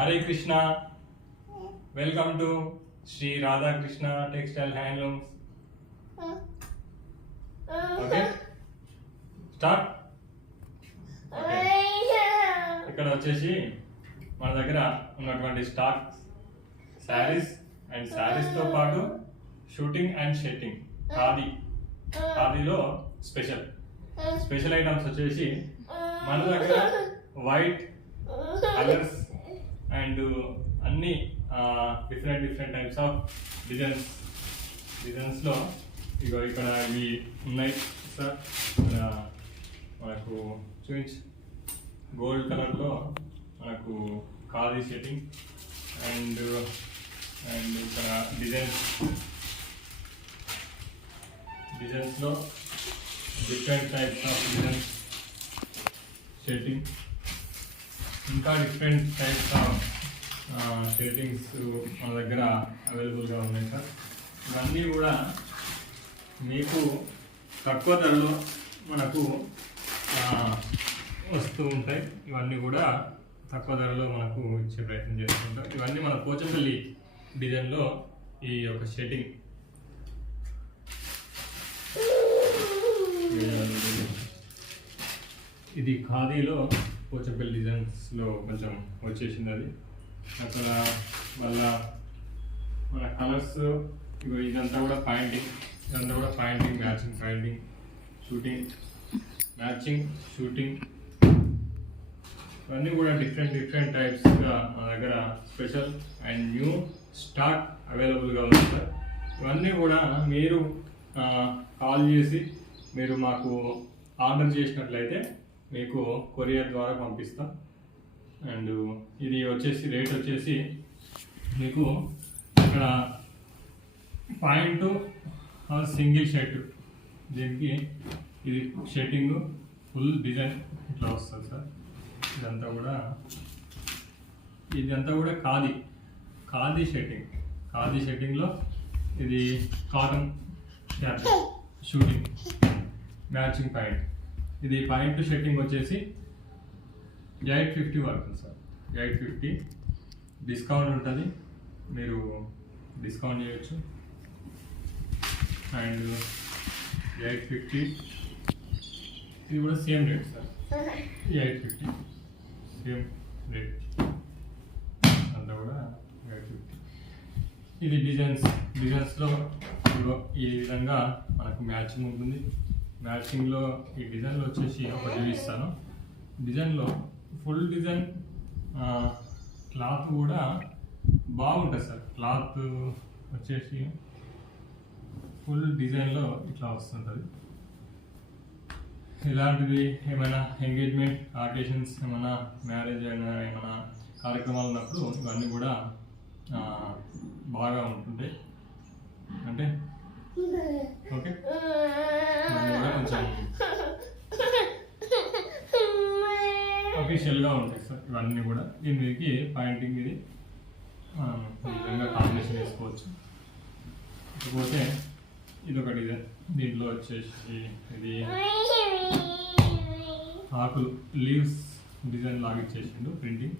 Hare Krishna, welcome to Shri Radhakrishna textile handlooms. Okay, start. ఇక్కడ వచ్చేసి మన దగ్గర ఉన్నటువంటి స్టాక్ శారీస్ అండ్ శారీస్తో పాటు షూటింగ్ అండ్ షెట్టింగ్ ఖాదీలో స్పెషల్ ఐటమ్స్ వచ్చేసి మన దగ్గర వైట్ కలర్స్ అండ్ అన్ని డిఫరెంట్ టైప్స్ ఆఫ్ డిజైన్స్లో ఇగో ఇక్కడ ఇవి ఉన్నాయి సార్. మనకు చూపించి గోల్డ్ కలర్లో మనకు ఖాదీ సెట్టింగ్ అండ్ ఇక్కడ డిజైన్స్లో different types of designs setting, ఇంకా డిఫరెంట్ టైప్స్ ఆఫ్ సెట్టింగ్స్ మన దగ్గర అవైలబుల్గా ఉన్నాయి సార్. ఇవన్నీ కూడా మీకు తక్కువ ధరలో మనకు వస్తూ ఉంటాయి. ఇవన్నీ కూడా తక్కువ ధరలో మనకు ఇచ్చే ప్రయత్నం చేస్తుంటాం. ఇవన్నీ మన పోచంపల్లి డిజైన్లో ఈ యొక్క సెట్టింగ్ ఇది ఖాదీలో పోచంపల్లి డిజైన్స్లో కొంచెం వచ్చేసింది. అది అక్కడ మళ్ళా మన కలర్స్ ఇదంతా కూడా పాయింటింగ్, మ్యాచింగ్ పాయింటింగ్, షూటింగ్ ఇవన్నీ కూడా డిఫరెంట్ టైప్స్గా మన దగ్గర స్పెషల్ అండ్ న్యూ స్టాక్ అవైలబుల్గా ఉంది సార్. ఇవన్నీ కూడా మీరు కాల్ చేసి మీరు మాకు ఆర్డర్ చేసినట్లయితే మీకు కొరియర్ ద్వారా పంపిస్తాం. అండ్ ఇది వచ్చేసి రేట్ వచ్చేసి మీకు ఇక్కడ పాయింట్ సింగిల్ షర్ట్, దీనికి ఇది షర్టింగ్ ఫుల్ డిజైన్ ఇట్లా వస్తుంది సార్. ఇదంతా కూడా ఖాదీ షర్టింగ్లో ఇది కాటన్ షూటింగ్ మ్యాచింగ్ పాయింట్. ఇది పాయింట్ షర్టింగ్ వచ్చేసి 850 పడుతుంది సార్. 850 డిస్కౌంట్ ఉంటుంది, మీరు డిస్కౌంట్ చేయొచ్చు. అండ్ 850 ఇది కూడా same rate sir. 850 same rate అంతా కూడా 850. ఇది డిజైన్స్లో ఈ విధంగా మనకు మ్యాచింగ్ ఉంటుంది. మ్యాచింగ్లో ఈ డిజైన్లో వచ్చేసి ఒకటి చూపిస్తాను. డిజైన్లో ఫుల్ డిజైన్ క్లాత్ కూడా బాగుంటుంది సార్. క్లాత్ వచ్చేసి ఫుల్ డిజైన్లో ఇట్లా వస్తుంటుంది. ఇలాంటిది ఏమైనా ఎంగేజ్మెంట్ ఆకేషన్స్, ఏమైనా మ్యారేజ్ అయినా ఏమైనా కార్యక్రమాలు ఉన్నప్పుడు ఇవన్నీ కూడా బాగా ఉంటుంటాయి. అంటే ఓకే, ఇవన్నీ కూడా కొంచెం అఫీషియల్గా ఉంటాయి సార్. ఇవన్నీ కూడా దీనికి పాయింటింగ్ ఇది ఈ విధంగా కాంబినేషన్ వేసుకోవచ్చు. ఇకపోతే ఇదొక డిజైన్, దీంట్లో వచ్చేసి ఇది ఆకులు లీవ్స్ డిజైన్ లాగా ఇచ్చేసిండు. ప్రింటింగ్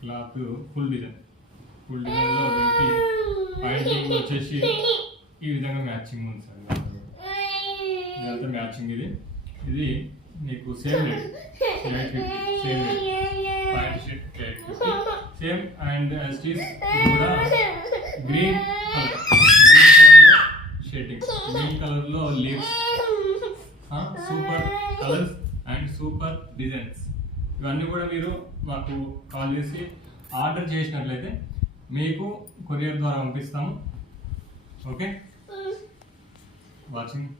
క్లాత్ ఫుల్ డిజైన్లో దీనికి పాయింటింగ్ వచ్చేసి ఈ విధంగా మ్యాచింగ్ ఉంది సార్. ఇదంతా మ్యాచింగ్. ఇది నీకు same rate 850, same rate pant shirt 850 same. And ఇది కూడా గ్రీన్ కలర్లో షేడింగ్, గ్రీన్ కలర్లో leaves, super colours and super designs. ఇవన్నీ కూడా మీరు మాకు కాల్ చేసి ఆర్డర్ చేసినట్లయితే మీకు కొరియర్ ద్వారా పంపిస్తాము. Okay, watching.